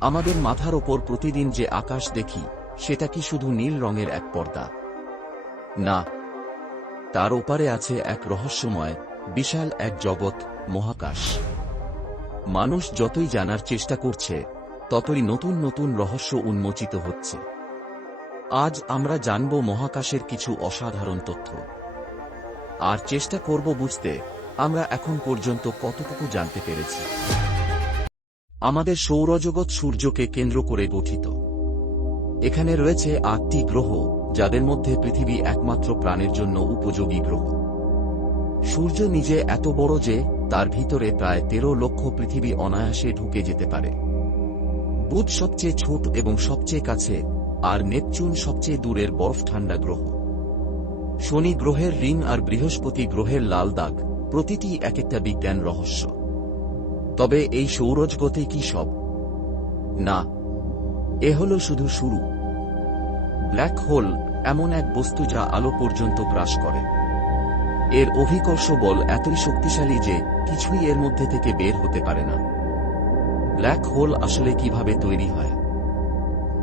আমাদের মাথার ওপর প্রতিদিন যে আকাশ দেখি, সেটা কি শুধু নীল রঙের এক পর্দা? না। তার ওপারে আছে এক রহস্যময়, বিশাল এক জগৎ, মহাকাশ। মানুষ যতই জানার চেষ্টা করছে, ততই নতুন নতুন রহস্য উন্মোচিত হচ্ছে। আজ আমরা জানব মহাকাশের কিছু অসাধারণ তথ্য। আর চেষ্টা করব বুঝতে, আমরা এখন পর্যন্ত কতটুকু জানতে পেরেছি। আমাদের সৌরজগৎ সূর্যকে কেন্দ্র করে গঠিত। এখানে রয়েছে আটটি গ্রহ, যাদের মধ্যে পৃথিবী একমাত্র প্রাণের জন্য উপযোগী গ্রহ। সূর্য নিজে এত বড় যে, তার ভিতরে প্রায় তেরো লক্ষ পৃথিবী অনায়াসে ঢুকে যেতে পারে। বুধ সবচেয়ে ছোট এবং সবচেয়ে কাছে, আর নেপচুন সবচেয়ে দূরের বরফ ঠান্ডা গ্রহ। শনি গ্রহের রিং আর বৃহস্পতি গ্রহের লাল দাগ, প্রতিটি এক একটা বিজ্ঞান রহস্য। তবে এই সৌরজগতে কি সব? না, এ হল শুধু শুরু। ব্ল্যাক হোল এমন এক বস্তু যা আলো পর্যন্ত গ্রাস করে। এর অভিকর্ষ বল এতই শক্তিশালী যে কিছুই এর মধ্যে থেকে বের হতে পারে না। ব্ল্যাক হোল আসলে কীভাবে তৈরি হয়?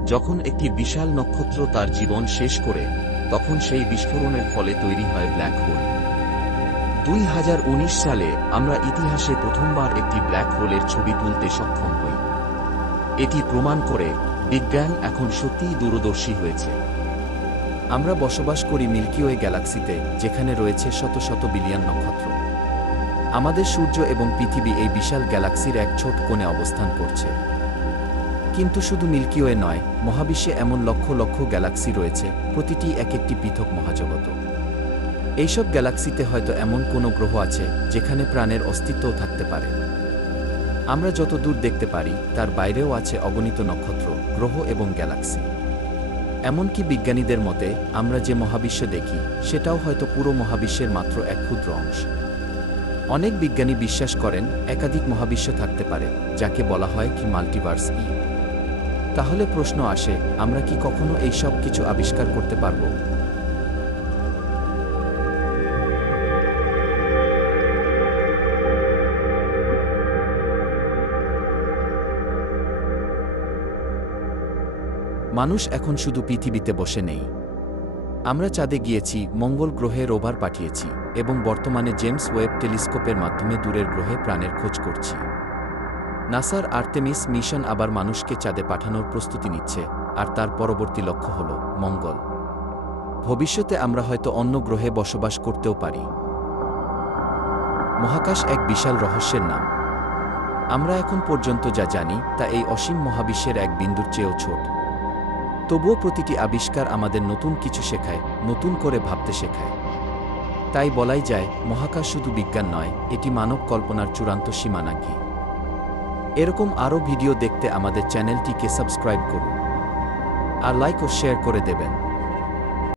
যখন একটি বিশাল নক্ষত্র তার জীবন শেষ করে, তখন সেই বিস্ফোরণের ফলে তৈরি হয় ব্ল্যাক হোল। দুই হাজার উনিশ সালে আমরা ইতিহাসে প্রথমবার একটি ব্ল্যাক হোলের ছবি তুলতে সক্ষম হই। এটি প্রমাণ করে বিজ্ঞান এখন সত্যিই দূরদর্শী হয়েছে। আমরা বসবাস করি মিল্কিওয়ে গ্যালাক্সিতে, যেখানে রয়েছে শত শত বিলিয়ন নক্ষত্র। আমাদের সূর্য এবং পৃথিবী এই বিশাল গ্যালাক্সির এক ছোট কোণে অবস্থান করছে। কিন্তু শুধু মিল্কিওয়ে নয়, মহাবিশ্বে এমন লক্ষ লক্ষ গ্যালাক্সি রয়েছে, প্রতিটি এক একটি পৃথক মহাজগত। এইসব গ্যালাক্সিতে হয়তো এমন কোনো গ্রহ আছে যেখানে প্রাণের অস্তিত্বও থাকতে পারে। আমরা যত দূর দেখতে পারি, তার বাইরেও আছে অগণিত নক্ষত্র, গ্রহ এবং গ্যালাক্সি। এমনকি বিজ্ঞানীদের মতে, আমরা যে মহাবিশ্ব দেখি, সেটাও হয়তো পুরো মহাবিশ্বের মাত্র এক ক্ষুদ্র অংশ। অনেক বিজ্ঞানী বিশ্বাস করেন, একাধিক মহাবিশ্ব থাকতে পারে, যাকে বলা হয় কি মাল্টিভার্স ই তাহলে প্রশ্ন আসে, আমরা কি কখনো এই সব কিছু আবিষ্কার করতে পারব? মানুষ এখন শুধু পৃথিবীতে বসে নেই। আমরা চাঁদে গিয়েছি, মঙ্গল গ্রহে রোভার পাঠিয়েছি এবং বর্তমানে জেমস ওয়েব টেলিস্কোপের মাধ্যমে দূরের গ্রহে প্রাণের খোঁজ করছি। নাসার আর্তেমিস মিশন আবার মানুষকে চাঁদে পাঠানোর প্রস্তুতি নিচ্ছে, আর তার পরবর্তী লক্ষ্য হল মঙ্গল। ভবিষ্যতে আমরা হয়তো অন্য গ্রহে বসবাস করতেও পারি। মহাকাশ এক বিশাল রহস্যের নাম। আমরা এখন পর্যন্ত যা জানি, তা এই অসীম মহাবিশ্বের এক বিন্দুর চেয়েও ছোট। তবুও প্রতিটি আবিষ্কার আমাদের নতুন কিছু শেখায়, নতুন করে ভাবতে শেখায়। তাই বলাই যায়, মহাকাশ শুধু বিজ্ঞান নয়, এটি মানব কল্পনার চূড়ান্ত সীমানা কি। এরকম আরও ভিডিও দেখতে আমাদের চ্যানেলটিকে সাবস্ক্রাইব করুন। আর লাইক ও শেয়ার করে দেবেন।